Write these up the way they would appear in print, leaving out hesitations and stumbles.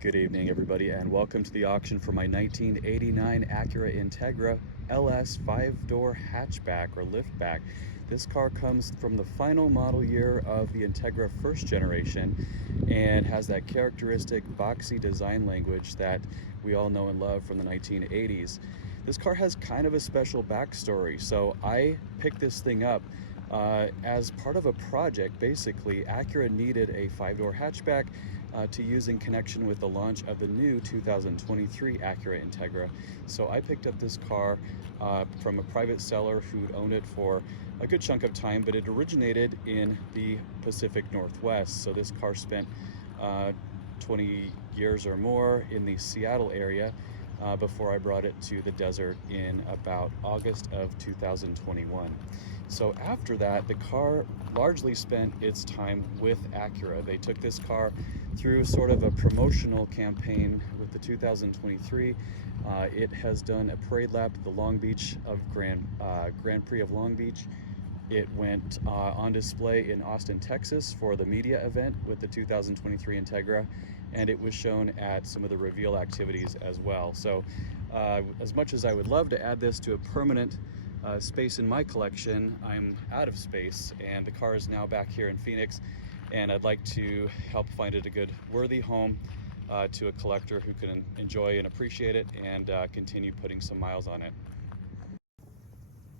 Good evening, everybody, and welcome to the auction for my 1989 Acura Integra LS 5-door hatchback or liftback. This car comes from the final model year of the Integra first generation and has that characteristic boxy design language that we all know and love from the 1980s. This car has kind of a special backstory, so I picked this thing up as part of a project. Basically, Acura needed a 5-door hatchback to use in connection with the launch of the new 2023 Acura Integra. So I picked up this car from a private seller who'd owned it for a good chunk of time, but it originated in the Pacific Northwest. So this car spent 20 years or more in the Seattle area before I brought it to the desert in about August of 2021. So after that, the car largely spent its time with Acura. They took this car through sort of a promotional campaign with the 2023. It has done a parade lap at the Long Beach of Grand Prix of Long Beach. It went on display in Austin, Texas for the media event with the 2023 Integra, and it was shown at some of the reveal activities as well. So as much as I would love to add this to a permanent space in my collection, I'm out of space, and the car is now back here in Phoenix, and I'd like to help find it a good, worthy home to a collector who can enjoy and appreciate it and continue putting some miles on it.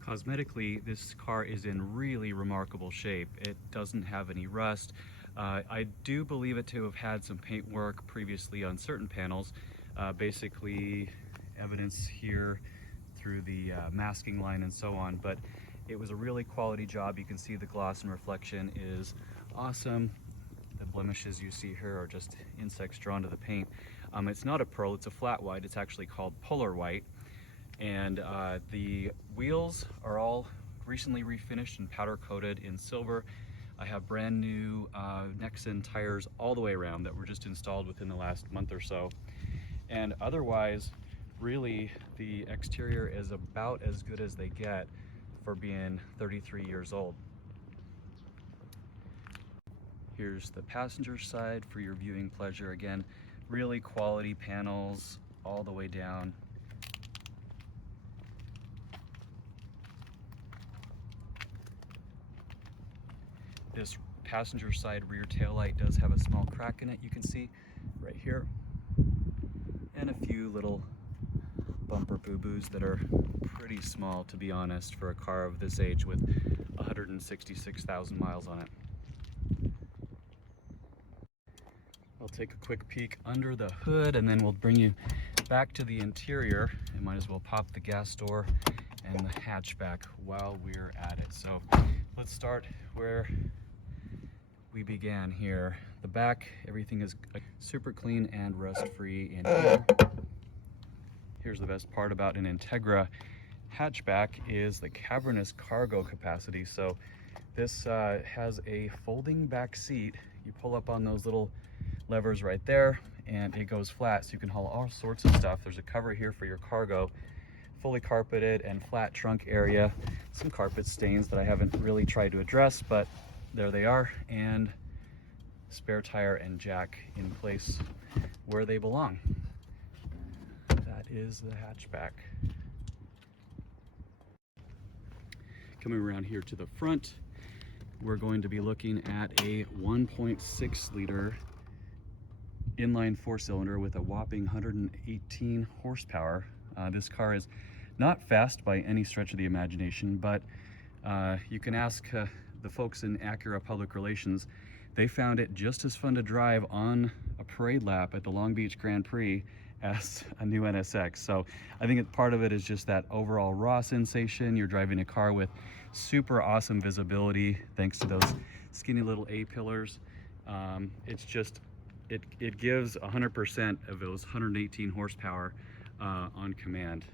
Cosmetically, this car is in really remarkable shape. It doesn't have any rust. I do believe it to have had some paint work previously on certain panels, basically evidence here through the masking line and so on, but it was a really quality job. You can see the gloss and reflection is awesome. The blemishes you see here are just insects drawn to the paint. It's not a pearl, it's a flat white. It's actually called polar white. And the wheels are all recently refinished and powder coated in silver. I have brand new Nexen tires all the way around that were just installed within the last month or so. And otherwise, really, the exterior is about as good as they get for being 33 years old. Here's the passenger side for your viewing pleasure. Again, really quality panels all the way down. This passenger side rear tail light does have a small crack in it, you can see right here, and a few little bumper boo-boos that are pretty small, to be honest, for a car of this age with 166,000 miles on it. I'll take a quick peek under the hood and then we'll bring you back to the interior. I might as well pop the gas door and the hatchback while we're at it. So let's start where we began here. The back, everything is super clean and rust-free in here. Here's the best part about an Integra hatchback is the cavernous cargo capacity. So this has a folding back seat. You pull up on those little levers right there and it goes flat, so you can haul all sorts of stuff. There's a cover here for your cargo, fully carpeted and flat trunk area. Some carpet stains that I haven't really tried to address, but there they are, and spare tire and jack in place where they belong. That is the hatchback. Coming around here to the front, we're going to be looking at a 1.6 liter inline four-cylinder with a whopping 118 horsepower. This car is not fast by any stretch of the imagination, but you can ask the folks in Acura Public Relations. They found it just as fun to drive on a parade lap at the Long Beach Grand Prix as a new NSX. So I think part of it is just that overall raw sensation. You're driving a car with super awesome visibility thanks to those skinny little A-pillars. It's just, it gives 100% of those 118 horsepower on command.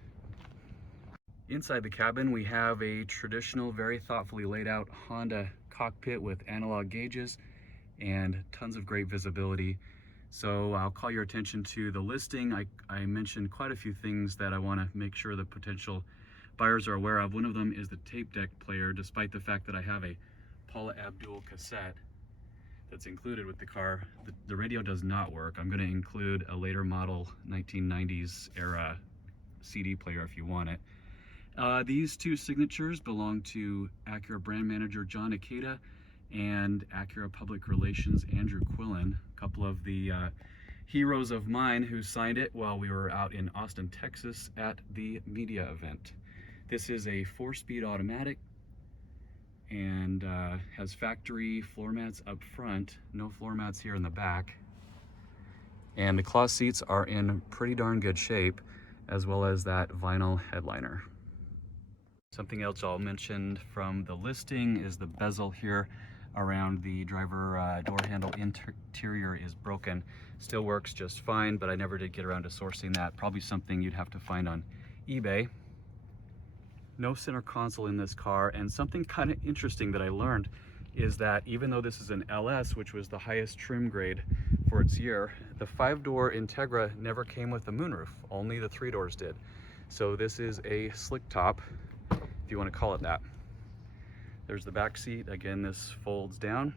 Inside the cabin, we have a traditional, very thoughtfully laid out Honda cockpit with analog gauges and tons of great visibility. So I'll call your attention to the listing. I mentioned quite a few things that I want to make sure the potential buyers are aware of. One of them is the tape deck player. Despite the fact that I have a Paula Abdul cassette that's included with the car, the radio does not work. I'm going to include a later model 1990s era CD player if you want it. These two signatures belong to Acura brand manager John Acura and Acura Public Relations Andrew Quillen, a couple of the heroes of mine who signed it while we were out in Austin, Texas at the media event. This is a 4-speed automatic and has factory floor mats up front, no floor mats here in the back. And the cloth seats are in pretty darn good shape, as well as that vinyl headliner. Something else I'll mention from the listing is the bezel here around the driver door handle interior is broken. Still works just fine, but I never did get around to sourcing that. Probably something you'd have to find on eBay. No center console in this car, and something kind of interesting that I learned is that even though this is an LS, which was the highest trim grade for its year, the 5-door Integra never came with a moonroof. Only the 3 doors did. So this is a slick top, if you want to call it that. There's the back seat. Again, this folds down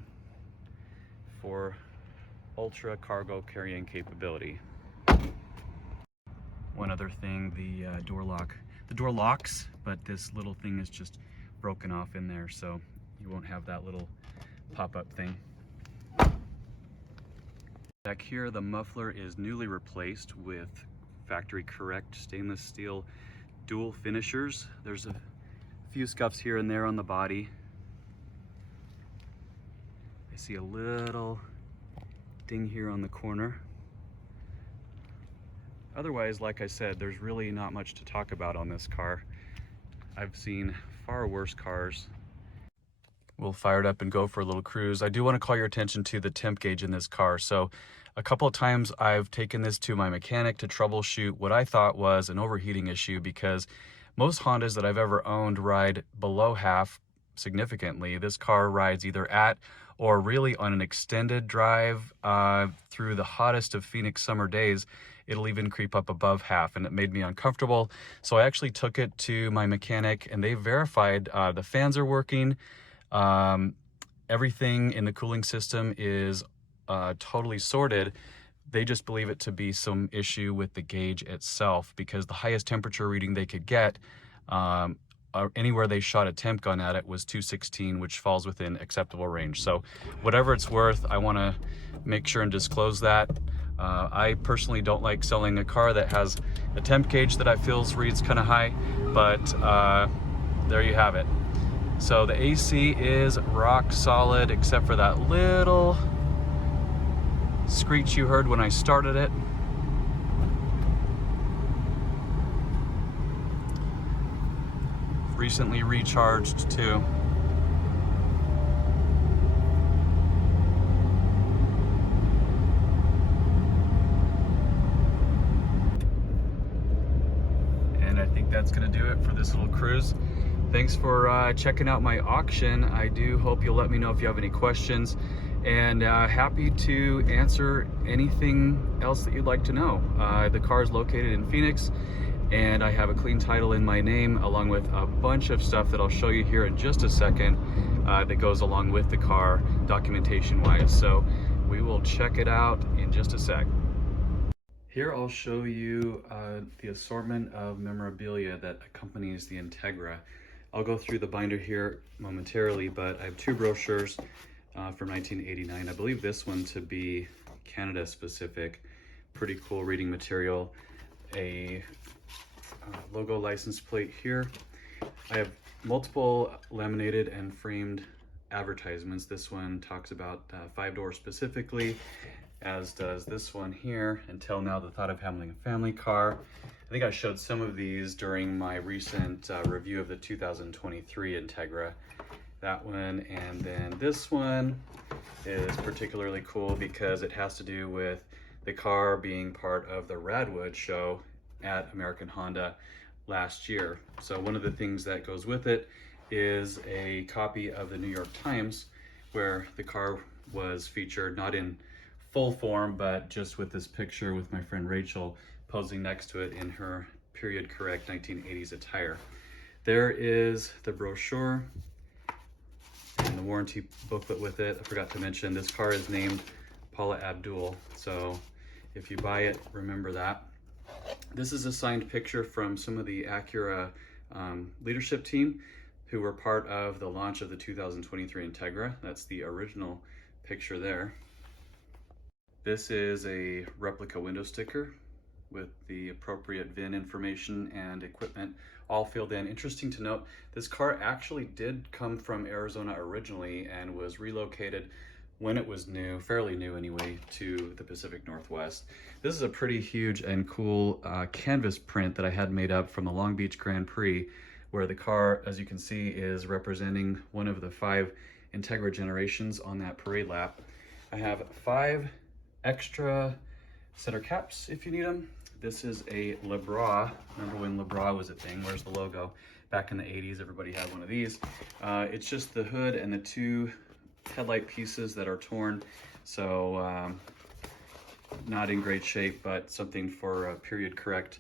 for ultra cargo carrying capability. One other thing, the door locks, but this little thing is just broken off in there, so you won't have that little pop-up thing. Back here, the muffler is newly replaced with factory correct stainless steel dual finishers. There's a few scuffs here and there on the body. I see a little ding here on the corner. Otherwise, like I said, there's really not much to talk about on this car. I've seen far worse cars. We'll fire it up and go for a little cruise. I do want to call your attention to the temp gauge in this car. So a couple of times I've taken this to my mechanic to troubleshoot what I thought was an overheating issue, because most Hondas that I've ever owned ride below half significantly. This car rides either at or really on an extended drive through the hottest of Phoenix summer days. It'll even creep up above half, and it made me uncomfortable. So I actually took it to my mechanic, and they verified the fans are working. Everything in the cooling system is totally sorted. They just believe it to be some issue with the gauge itself, because the highest temperature reading they could get anywhere they shot a temp gun at it was 216, which falls within acceptable range. So whatever it's worth, I want to make sure and disclose that. I personally don't like selling a car that has a temp gauge that I feel reads kind of high, but there you have it. So the AC is rock solid, except for that little screech you heard when I started it. Recently recharged too. And I think that's gonna do it for this little cruise. Thanks for checking out my auction. I do hope you'll let me know if you have any questions, and happy to answer anything else that you'd like to know. The car is located in Phoenix, and I have a clean title in my name, along with a bunch of stuff that I'll show you here in just a second that goes along with the car documentation wise. So we will check it out in just a sec. Here I'll show you the assortment of memorabilia that accompanies the Integra. I'll go through the binder here momentarily, but I have two brochures from 1989. I believe this one to be Canada specific. Pretty cool reading material. A logo license plate here. I have multiple laminated and framed advertisements. This one talks about 5-door specifically, as does this one here. Until now, the thought of having a family car. I think I showed some of these during my recent review of the 2023 Integra. That one, and then this one is particularly cool because it has to do with the car being part of the Radwood show at American Honda last year. So one of the things that goes with it is a copy of the New York Times where the car was featured, not in full form, but just with this picture with my friend Rachel posing next to it in her period correct 1980s attire. There is the brochure and the warranty booklet with it. I forgot to mention this car is named Paula Abdul, so if you buy it, remember that. This is a signed picture from some of the Acura leadership team who were part of the launch of the 2023 Integra. That's the original picture there. This is a replica window sticker with the appropriate VIN information and equipment all filled in. Interesting to note, this car actually did come from Arizona originally and was relocated when it was new, fairly new anyway, to the Pacific Northwest. This is a pretty huge and cool canvas print that I had made up from the Long Beach Grand Prix, where the car, as you can see, is representing one of the 5 Integra generations on that parade lap. I have 5 extra center caps if you need them. This is a LeBras. Remember when LeBras was a thing? Where's the logo? Back in the 80s, everybody had one of these. It's just the hood and the 2 headlight pieces that are torn. So not in great shape, but something for period correct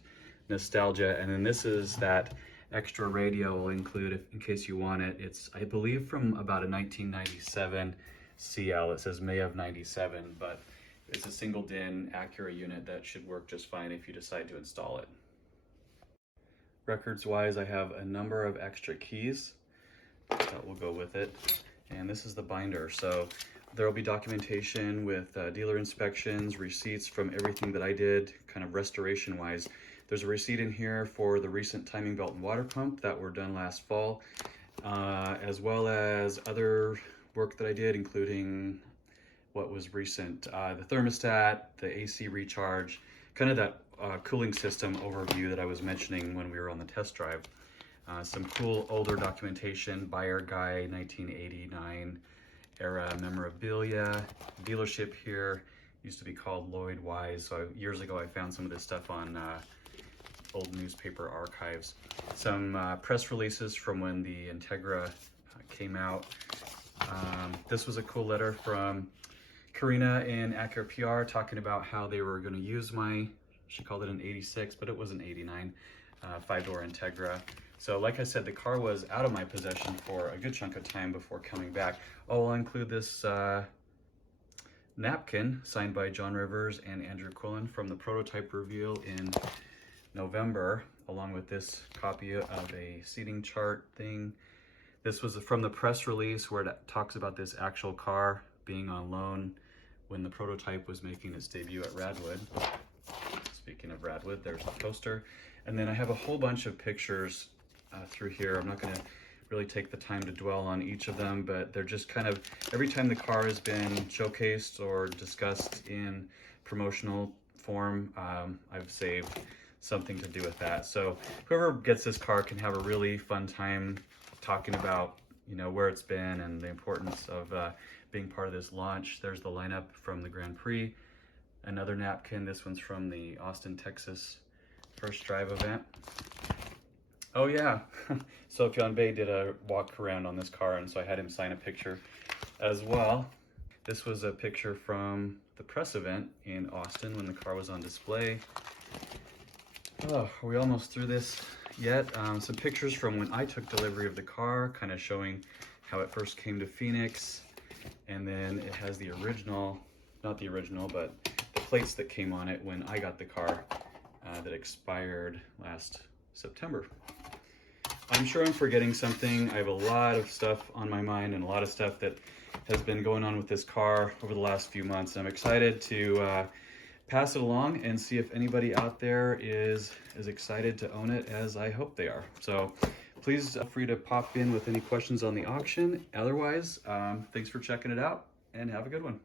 nostalgia. And then this is that extra radio will include in case you want it. It's, I believe, from about a 1997 CL. It says May of 97, but it's a single DIN Acura unit that should work just fine if you decide to install it. Records wise, I have a number of extra keys that will go with it. And this is the binder. So there will be documentation with dealer inspections, receipts from everything that I did, kind of restoration wise. There's a receipt in here for the recent timing belt and water pump that were done last fall, as well as other work that I did, including what was recent, the thermostat, the AC recharge, kind of that cooling system overview that I was mentioning when we were on the test drive. Some cool older documentation, buyer guide, 1989 era memorabilia. Dealership here used to be called Lloyd Wise. So years ago I found some of this stuff on old newspaper archives. Some press releases from when the Integra came out. This was a cool letter from Karina in Acura PR talking about how they were going to use my, she called it an 86, but it was an 89 5-door Integra. So like I said, the car was out of my possession for a good chunk of time before coming back. Oh, I'll include this napkin signed by John Rivers and Andrew Quillen from the prototype reveal in November, along with this copy of a seating chart thing. This was from the press release where it talks about this actual car being on loan when the prototype was making its debut at Radwood. Speaking of Radwood, there's the coaster. And then I have a whole bunch of pictures through here. I'm not going to really take the time to dwell on each of them, but they're just kind of, every time the car has been showcased or discussed in promotional form, I've saved something to do with that. So whoever gets this car can have a really fun time talking about, you know, where it's been and the importance of being part of this launch. There's the lineup from the Grand Prix. Another napkin. This one's from the Austin, Texas first drive event. Oh yeah, Sopyeon Bae did a walk around on this car, and so I had him sign a picture as well. This was a picture from the press event in Austin when the car was on display. Oh, are we almost through this yet? Some pictures from when I took delivery of the car, kind of showing how it first came to Phoenix. And then it has the original, not the original, but the plates that came on it when I got the car that expired last September. I'm sure I'm forgetting something. I have a lot of stuff on my mind and a lot of stuff that has been going on with this car over the last few months. I'm excited to pass it along and see if anybody out there is as excited to own it as I hope they are. So please feel free to pop in with any questions on the auction. Otherwise, thanks for checking it out and have a good one.